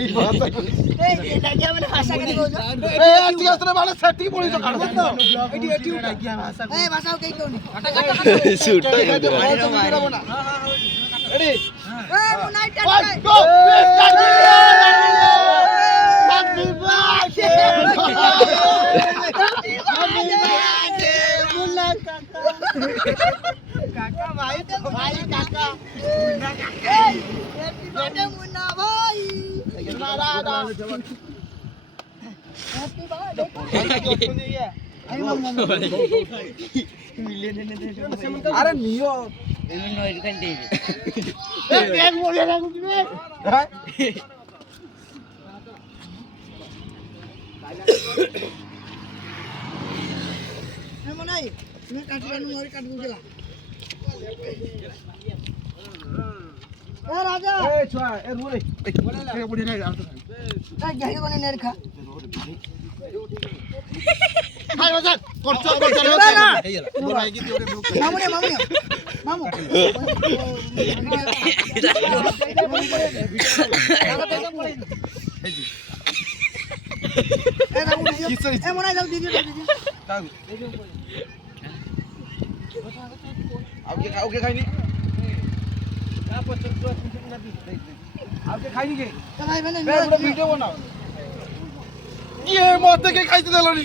এই ভাষা এই এটা কি মানে ভাষা কেন কইছো এই তুই আসলে মানে সেটি বলিস কাট তো এটি এটি উঠা কি ভাষা এই ভাষাও কই কোনি শুটটা কিন্তু ভাষা বুঝি রাখো না রেডি এই মুনাই tata go happy birthday Munna কাকা ভাই তো ভাই কাকা মুন্না কাকা হ্যাপি বার্থডে মুন্না ভাই হ্যাপি বার্থডে আই মাম্মা আরে নিও বিভিন্ন এখান থেকে এই ব্যাগ বলে রাখো তুমি হ্যাঁ মনাই তুমি কাটলাম মোরে কাটবো গেলা এ রাজা এই ছোয়া এ মোরে এই বড়ি নাই আর তো এই গাহি কোনে নের খা হাই বাজার করছো করছো না এই গেল ভাই কি ওরে মুখ মামু মামু এ মনাই যাও দিদি কাগু আউকে খাইনি আউকে খাইনি কে ভাই মানে ভিডিও বানাও কি এর মধ্যে কে খাইতে দিলনি